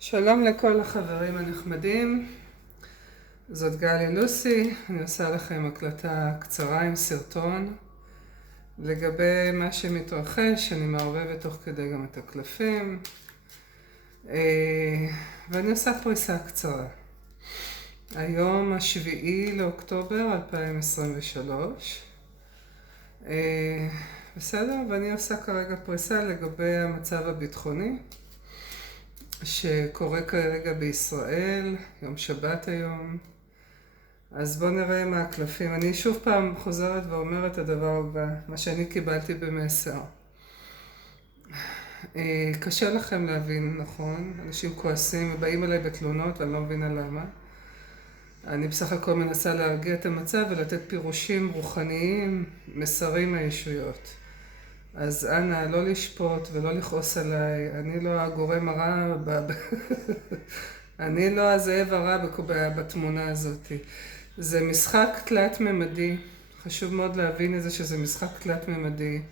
שלום לכל החברים הנחמדים, זאת גלי לוסי, אני עושה לכם הקלטה קצרה עם סרטון לגבי מה שמתרחש, אני מערבבת תוך כדי גם את הקלפים ואני עושה פריסה קצרה. היום השביעי לאוקטובר 2023, בסדר? ואני עושה כרגע פריסה לגבי המצב הביטחוני שקורה כרגע בישראל, יום שבת היום. אז בואו נראה מה הקלפים. אני שוב פעם חוזרת ואומרת את הדבר הבא, מה שאני קיבלתי במסר. קשה לכם להבין, נכון? אנשים כועסים ובאים אליי בתלונות ואני לא מבינה למה. אני בסך הכל מנסה להרגיע את המצב ולתת פירושים רוחניים, מסרים מהישויות. אז אנא, לא לשפוט ולא לכעוס עליי, אני לא הגורם הרע, אני לא הזאב הרע בתמונה הזאת. זה משחק תלת-ממדי, חשוב מאוד להבין את זה שזה משחק תלת-ממדי,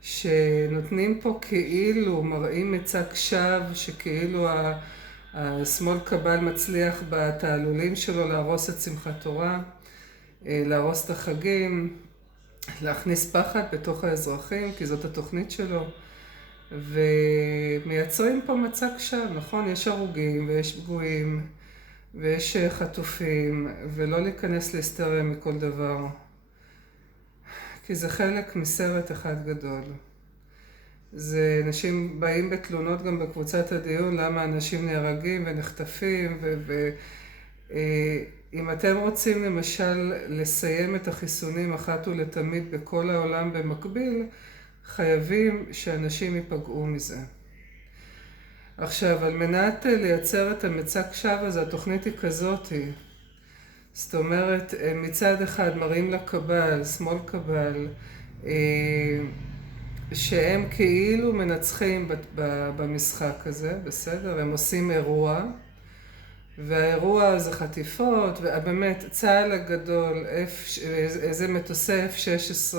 שנותנים פה כאילו, מראים מצג שווא, שכאילו השמאל קבל מצליח בתעלולים שלו להרוס את שמחת תורה, להרוס את החגים, להכניס פחד בתוך האזרחים, כי זאת התוכנית שלו, ומייצרים פה מצג שווא, נכון? יש הרוגים ויש פגועים ויש חטופים, ולא להיכנס להיסטריה מכל דבר, כי זה חלק מסרט אחד גדול. זה אנשים באים בתלונות גם בקבוצת הדיון, למה אנשים נהרגים ונחטפים, אם אתם רוצים למשל לסיים את החיסונים אחת ולתמיד בכל העולם במקביל, חייבים שאנשים ייפגעו מזה. עכשיו, על מנת לייצר את המצג שווא הזה, התוכנית היא כזאת. זאת אומרת, מצד אחד מראים לקבל, שמאל קבל, שהם כאילו מנצחים במשחק הזה, בסדר? הם עושים אירוע. והאירוע זה חטיפות, ובאמת צה"ל הגדול, איזה מטוסי F-16,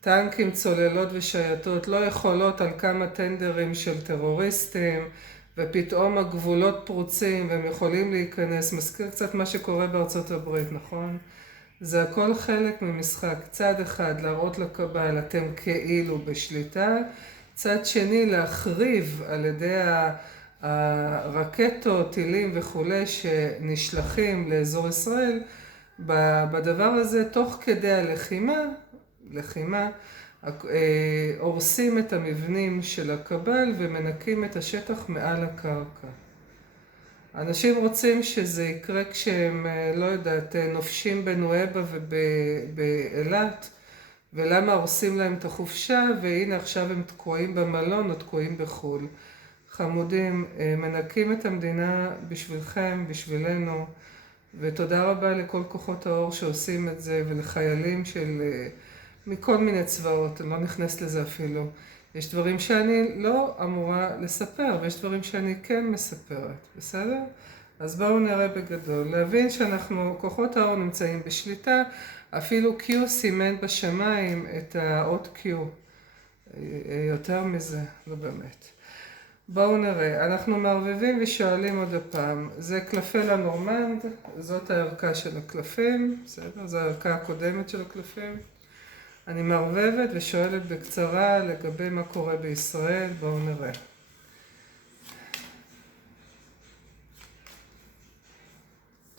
טנקים, צוללות ושייטות, לא יכולות על כמה טנדרים של טרוריסטים, ופתאום הגבולות פרוצים והם יכולים להיכנס. מזכיר קצת מה שקורה בארצות הברית, נכון? זה הכל חלק ממשחק. צד אחד להראות לקבל, אתם כאילו בשליטה, צד שני להחריב על ידי הרקטות, טילים וכולי שנשלחים לאזור ישראל. בדבר הזה, תוך כדי הלחימה, הורסים את המבנים של הקבל ומנקים את השטח מעל הקרקע. אנשים רוצים שזה יקרה כשהם, לא יודעת, נופשים בנואבה ובאילת, ולמה הורסים להם את החופשה, והנה עכשיו הם תקועים במלון או תקועים בחול. חמודים, מנקים את המדינה בשבילכם, בשבילנו, ותודה רבה לכל כוחות האור שעושים את זה, ולחיילים של מכל מיני צבאות, אני לא נכנסת לזה אפילו. יש דברים שאני לא אמורה לספר, ויש דברים שאני כן מספרת, בסדר? אז בואו נראה בגדול. להבין שאנחנו, כוחות האור נמצאים בשליטה, אפילו Q סימן בשמיים את האות Q. יותר מזה, לא באמת. בואו נראה, אנחנו מערבבים ושואלים עוד הפעם. זה קלפי לנורמנד, זאת הערכה של הקלפים, בסדר? זו הערכה הקודמת של הקלפים. אני מערבבת ושואלת בקצרה לגבי מה קורה בישראל, בואו נראה.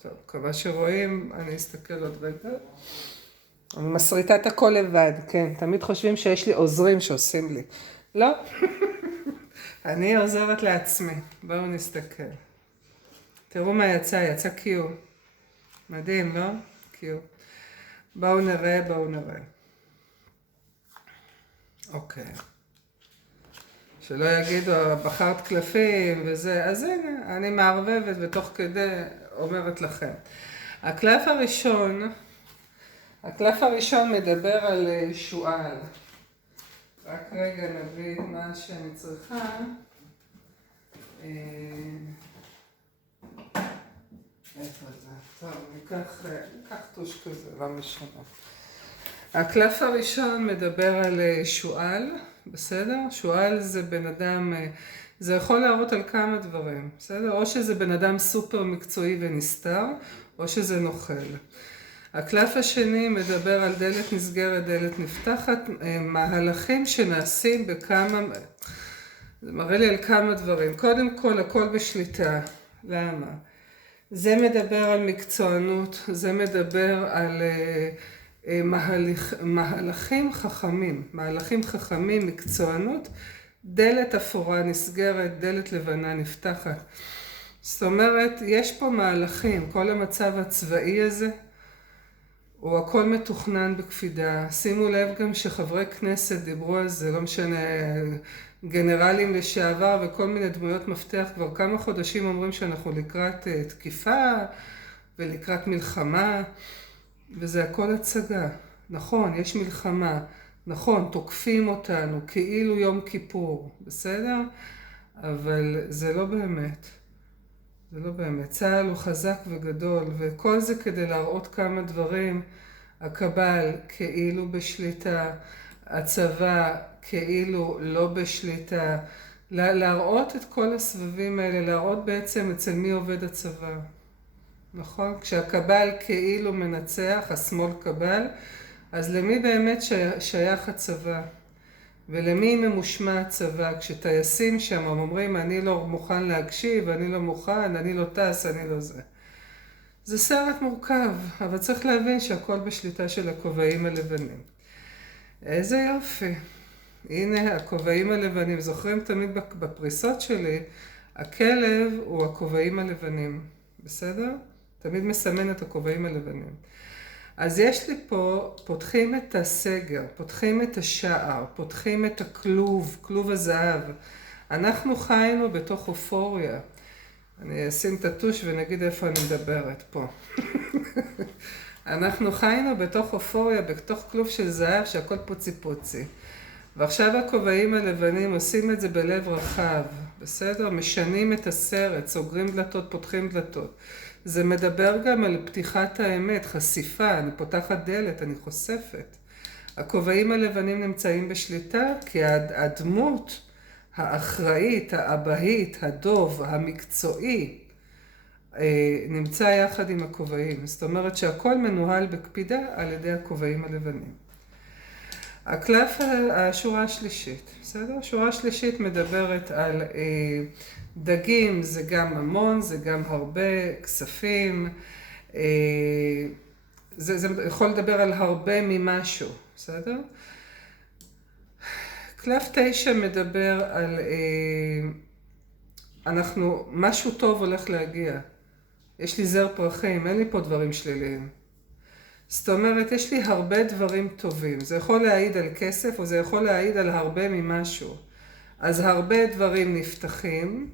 טוב, מקווה שרואים, אני אסתכל עוד רגע. אני מסריטה את הכל לבד, כן, תמיד חושבים שיש לי עוזרים שעושים לי. לא, אני עוזרת לעצמי, בואו נסתכל. תראו מה יצא Q. מדהים, לא? Q. בואו נראה. אוקיי. שלא יגידו, בחרת קלפים וזה, אז הנה, אני מערבבת ותוך כדי אומרת לכם. הקלף הראשון מדבר על שועל. רק רגע נביא מה שאני צריכה. איפה זה? טוב, ניקח טוש כזה, לא משנה. הקלף הראשון מדבר על שועל, בסדר? שועל זה בן אדם זה יכול להראות על כמה דברים, בסדר? או שזה בן אדם סופר מקצועי ונסתר, או שזה נוכל. הקלף השני מדבר על דלת נסגרת, דלת נפתחת, מהלכים שנעשים בכמה, זה מראה לי על כמה דברים. קודם כל, הכל בשליטה. למה? זה מדבר על מקצוענות, זה מדבר על מהלכים חכמים, מקצוענות, דלת אפורה נסגרת, דלת לבנה נפתחת. זאת אומרת, יש פה מהלכים, כל המצב הצבאי הזה, הוא הכל מתוכנן בקפידה. שימו לב גם שחברי כנסת דיברו על זה, לא משנה, גנרלים לשעבר וכל מיני דמויות מפתח, כבר כמה חודשים אומרים שאנחנו לקראת תקיפה ולקראת מלחמה, וזה הכל הצגה. נכון, יש מלחמה, נכון, תוקפים אותנו כאילו יום כיפור, בסדר? אבל זה לא באמת. זה לא באמת. צה"ל הוא חזק וגדול, וכל זה כדי להראות כמה דברים. הקבל כאילו בשליטה, הצבא כאילו לא בשליטה. להראות את כל הסבבים האלה, להראות בעצם אצל מי עובד הצבא. נכון? כשהקבל כאילו מנצח, השמאל קבל, אז למי באמת שייך הצבא? ולמי ממושמע הצבא? כשטייסים שם אומרים, אני לא מוכן להקשיב, אני לא מוכן, אני לא טס, אני לא זה. זה סרט מורכב, אבל צריך להבין שהכל בשליטה של הכובעים הלבנים. איזה יופי. הנה הכובעים הלבנים. זוכרים תמיד בפריסות שלי, הכלב הוא הכובעים הלבנים. בסדר? תמיד מסמן את הכובעים הלבנים. אז יש לי פה, פותחים את הסגר, פותחים את השער, פותחים את הכלוב, כלוב הזהב. אנחנו חיינו בתוך אופוריה. אני אשים את הטוש ונגיד איפה אני מדברת פה. אנחנו חיינו בתוך אופוריה, בתוך כלוב של זהב שהכל פוצי פוצי. ועכשיו הכובעים הלבנים עושים את זה בלב רחב, בסדר? משנים את הסרט, סוגרים דלתות, פותחים דלתות. זה מדבר גם על פתיחת האמת, חשיפה, אני פותחת דלת, אני חושפת. הכובעים הלבנים נמצאים בשליטה כי הדמות האחראית, האבהית, הדוב, המקצועי, נמצא יחד עם הכובעים. זאת אומרת שהכל מנוהל בקפידה על ידי הכובעים הלבנים. הקלף, השורה השלישית, בסדר? השורה השלישית מדברת על דגים, זה גם ממון, זה גם הרבה כספים, זה יכול לדבר על הרבה ממשהו, בסדר? קלף 9 מדבר על משהו טוב הולך להגיע. יש לי זר פרחים, אין לי פה דברים שליליים. זאת אומרת, יש לי הרבה דברים טובים. זה יכול להעיד על כסף, או זה יכול להעיד על הרבה ממשהו. אז הרבה דברים נפתחים,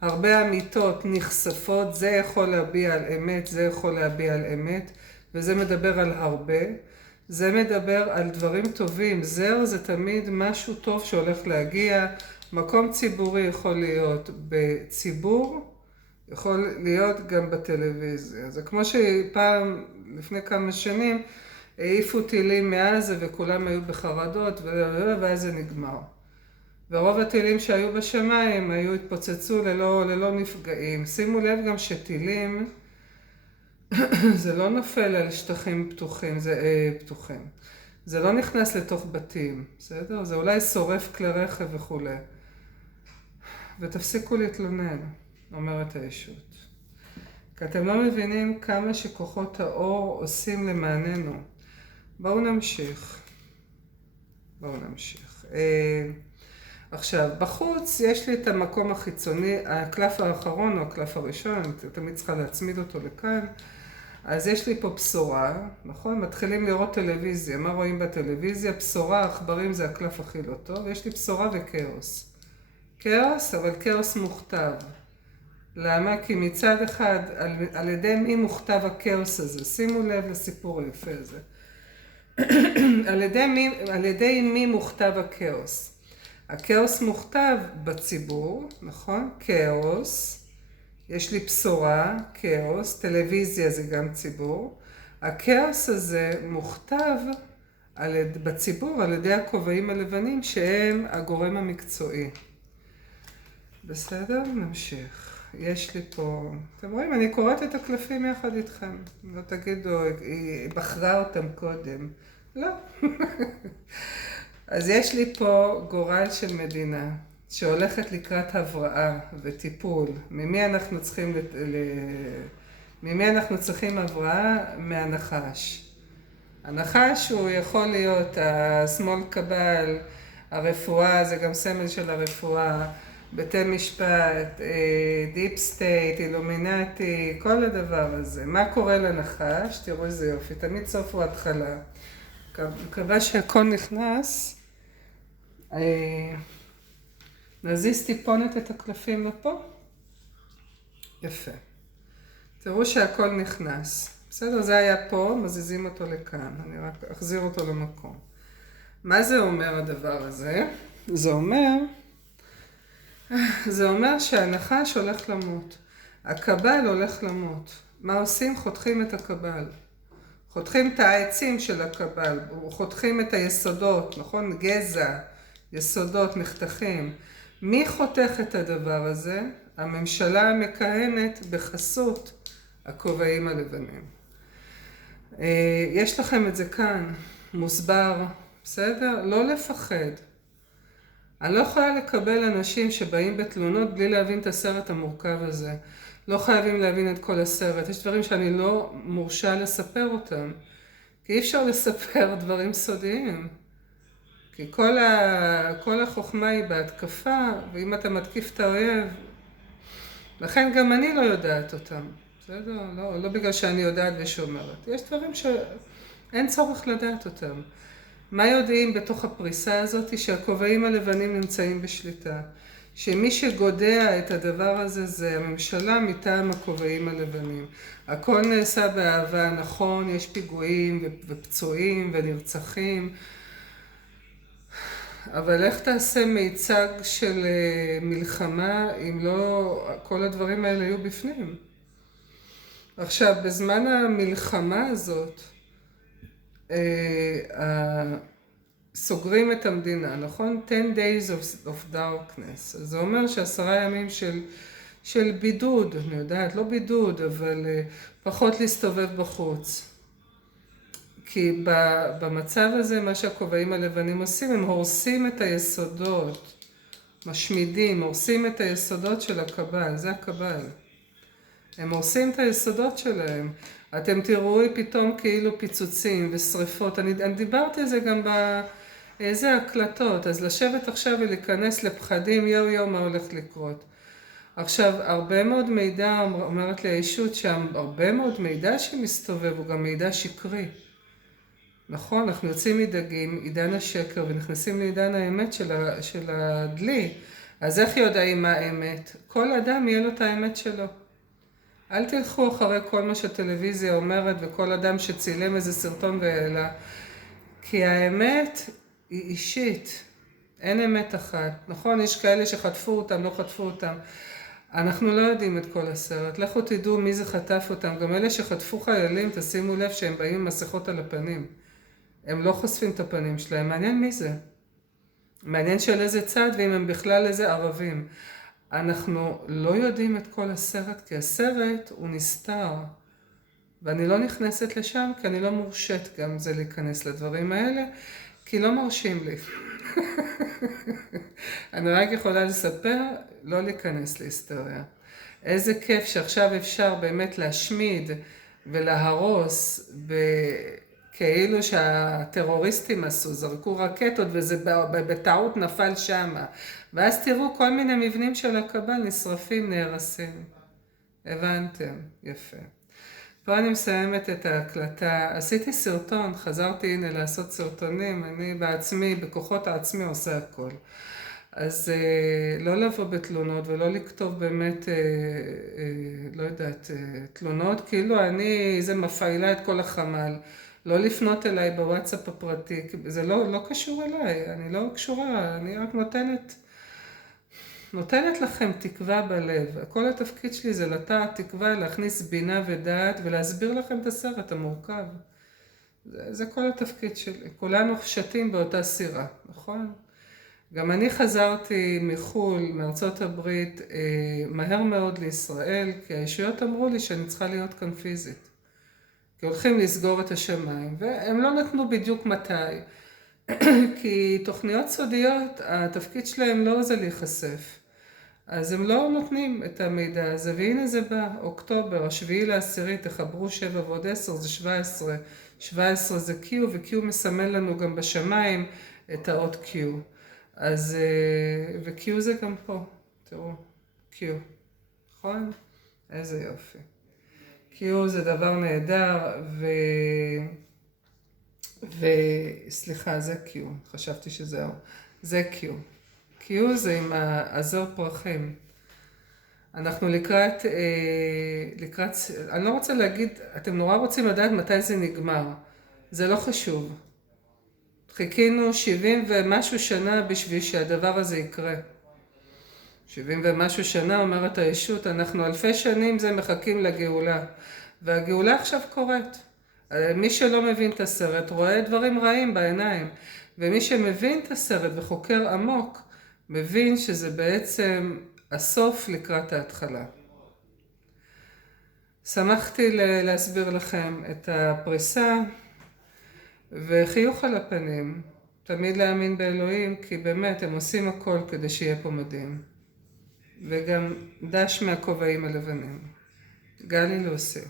הרבה אמיתות נחשפות, זה יכול להביע על אמת, זה יכול להביע על אמת, וזה מדבר על הרבה. זה מדבר על דברים טובים. זר זה תמיד משהו טוב שהולך להגיע. מקום ציבורי יכול להיות בציבור, יכול להיות גם בטלוויזיה. זה כמו שפעם, לפני כמה שנים, העיפו טילים מעזה וכולם היו בחרדות, ואז זה נגמר. ורוב הטילים שהיו בשמיים היו התפוצצו ללא נפגעים. שימו לב גם שטילים, זה לא נופל על שטחים פתוחים. זה לא נכנס לתוך בתים, בסדר? זה אולי שורף כלי רכב וכו'. ותפסיקו להתלונן, אומרת הישות. כי אתם לא מבינים כמה שכוחות האור עושים למעננו. בואו נמשיך. עכשיו, בחוץ יש לי את המקום החיצוני, הקלף האחרון או הקלף הראשון, אני תמיד צריכה להצמיד אותו לכאן. אז יש לי פה בשורה, נכון? מתחילים לראות טלוויזיה. מה רואים בטלוויזיה? בשורה, עכברים זה הקלף הכי לא טוב. יש לי בשורה וכאוס. כאוס, אבל כאוס מוכתב. למה? כי מצד אחד, על ידי מי מוכתב הכאוס הזה? שימו לב לסיפור היפה הזה. על ידי מי מוכתב הכאוס? הכאוס מוכתב בציבור, נכון? כאוס. יש לי בשורה, כאוס, טלוויזיה זה גם ציבור. הכאוס הזה מוכתב בציבור על ידי הכובעים הלבנים שהם הגורם המקצועי. בסדר? נמשיך. יש לי פה, אתם רואים, אני קוראת את הקלפים יחד איתכם. לא תגידו, היא בחרה אותם קודם. לא. אז יש לי פה גורל של מדינה שהולכת לקראת הבראה וטיפול. ממי אנחנו צריכים הבראה? מהנחש. הנחש הוא יכול להיות השמאל קבל, הרפואה, זה גם סמל של הרפואה, בתי משפט, דיפ סטייט, אילומינטי, כל הדבר הזה. מה קורה לנחש? תראו איזה יופי, תמיד סוף הוא התחלה. מקווה שהכל נכנס. נזיז טיפונת את הקלפים לפה. יפה. תראו שהכל נכנס. בסדר, זה היה פה, מזיזים אותו לכאן. אני רק אחזיר אותו למקום. מה זה אומר הדבר הזה? זה אומר שהנחש הולך למות. הקבל הולך למות. מה עושים? חותכים את הקבל. חותכים את העצים של הקבל, חותכים את היסודות, נכון? גזע, יסודות, מחתכים. מי חותך את הדבר הזה? הממשלה המכהנת בחסות הכובעים הלבנים. יש לכם את זה כאן, מוסבר, בסדר? לא לפחד. אני לא יכולה לקבל אנשים שבאים בתלונות בלי להבין את הסרט המורכב הזה. לא חייבים להבין את כל הסרט. יש דברים שאני לא מורשה לספר אותם. כי אי אפשר לספר דברים סודיים. כי כל החוכמה היא בהתקפה, ואם אתה מתקיף את האויב, לכן גם אני לא יודעת אותם. בסדר? לא בגלל שאני יודעת ושומרת. יש דברים שאין צורך לדעת אותם. מה יודעים בתוך הפריסה הזאת? שהכובעים הלבנים נמצאים בשליטה. שמי שגודע את הדבר הזה זה הממשלה מטעם הכובעים הלבנים. הכל נעשה באהבה, נכון, יש פיגועים ופצועים ונרצחים, אבל איך תעשה מיצג של מלחמה אם לא כל הדברים האלה יהיו בפנים? עכשיו, בזמן המלחמה הזאת, סוגרים את המדינה, נכון? 10 days of darkness. זה אומר ש10 ימים של בידוד, אני יודעת, לא בידוד, אבל פחות להסתובב בחוץ. כי במצב הזה, מה שהכובעים הלבנים עושים, הם הורסים את היסודות, משמידים, הורסים את היסודות של הקבל, זה הקבל. הם הורסים את היסודות שלהם. אתם תראו פתאום כאילו פיצוצים ושריפות. אני דיברתי על זה גם באיזה הקלטות. אז לשבת עכשיו ולהיכנס לפחדים, יו מה הולך לקרות. עכשיו, הרבה מאוד מידע, אומרת לי הישות שם, הרבה מאוד מידע שמסתובב הוא גם מידע שקרי. נכון, אנחנו יוצאים מדגים, עידן השקר, ונכנסים לעידן האמת של הדלי. אז איך יודעים מה האמת? כל אדם יהיה לו את האמת שלו. אל תלכו אחרי כל מה שהטלוויזיה אומרת וכל אדם שצילם איזה סרטון ואלה, כי האמת היא אישית, אין אמת אחת. נכון, יש כאלה שחטפו אותם, לא חטפו אותם. אנחנו לא יודעים את כל הסרט, לכו תדעו מי זה חטף אותם. גם אלה שחטפו חיילים, תשימו לב שהם באים עם מסכות על הפנים. הם לא חושפים את הפנים שלהם, מעניין מי זה. מעניין של איזה צד, ואם הם בכלל איזה ערבים. אנחנו לא יודעים את כל הסרט, כי הסרט הוא נסתר. ואני לא נכנסת לשם, כי אני לא מורשת גם זה להיכנס לדברים האלה, כי לא מרשים לי. אני רק יכולה לספר, לא להיכנס להיסטוריה. איזה כיף שעכשיו אפשר באמת להשמיד ולהרוס, כאילו שהטרוריסטים עשו, זרקו רקטות וזה בטעות נפל שמה. ואז תראו כל מיני מבנים של הקבל נשרפים, נהרסים. הבנתם? יפה. פה אני מסיימת את ההקלטה. עשיתי סרטון, חזרתי הנה לעשות סרטונים, אני בעצמי, בכוחות העצמי עושה הכל. אז לא לבוא בתלונות ולא לכתוב באמת, לא יודעת, תלונות, כאילו זה מפעילה את כל החמ"ל. לא לפנות אליי בוואטסאפ הפרטי, זה לא קשור אליי, אני לא קשורה, אני רק נותנת לכם תקווה בלב. כל התפקיד שלי זה לטעת תקווה, להכניס בינה ודעת ולהסביר לכם את הסרט המורכב. זה כל התפקיד שלי. כולנו שתים באותה סירה, נכון? גם אני חזרתי מחול, מארצות הברית, מהר מאוד לישראל, כי הישויות אמרו לי שאני צריכה להיות כאן פיזית. כי הולכים לסגור את השמיים, והם לא נתנו בדיוק מתי. כי תוכניות סודיות, התפקיד שלהם לא זה להיחשף. אז הם לא נותנים את המידע הזה, והנה זה בא, אוקטובר, 7/10, תחברו 7 ועוד 10, זה 17. 17 זה Q, ו-Q מסמל לנו גם בשמיים את האות Q. אז, ו-Q זה גם פה, תראו, Q, נכון? איזה יופי. Q זה דבר נהדר, סליחה, זה Q, חשבתי שזה זה Q. Q זה עם הזר פרחים. אנחנו לקראת, אני לא רוצה להגיד, אתם נורא רוצים לדעת מתי זה נגמר. זה לא חשוב. חיכינו 70 ומשהו שנה בשביל שהדבר הזה יקרה. 70 ומשהו שנה אומרת הישות, אנחנו אלפי שנים זה מחכים לגאולה. והגאולה עכשיו קורית. מי שלא מבין את הסרט רואה דברים רעים בעיניים. ומי שמבין את הסרט וחוקר עמוק, מבין שזה בעצם הסוף לקראת ההתחלה. שמחתי להסביר לכם את הפריסה וחיוך על הפנים. תמיד להאמין באלוהים, כי באמת הם עושים הכל כדי שיהיה פה מדהים. וגם דש מהכובעים הלבנים. גלי לוסי.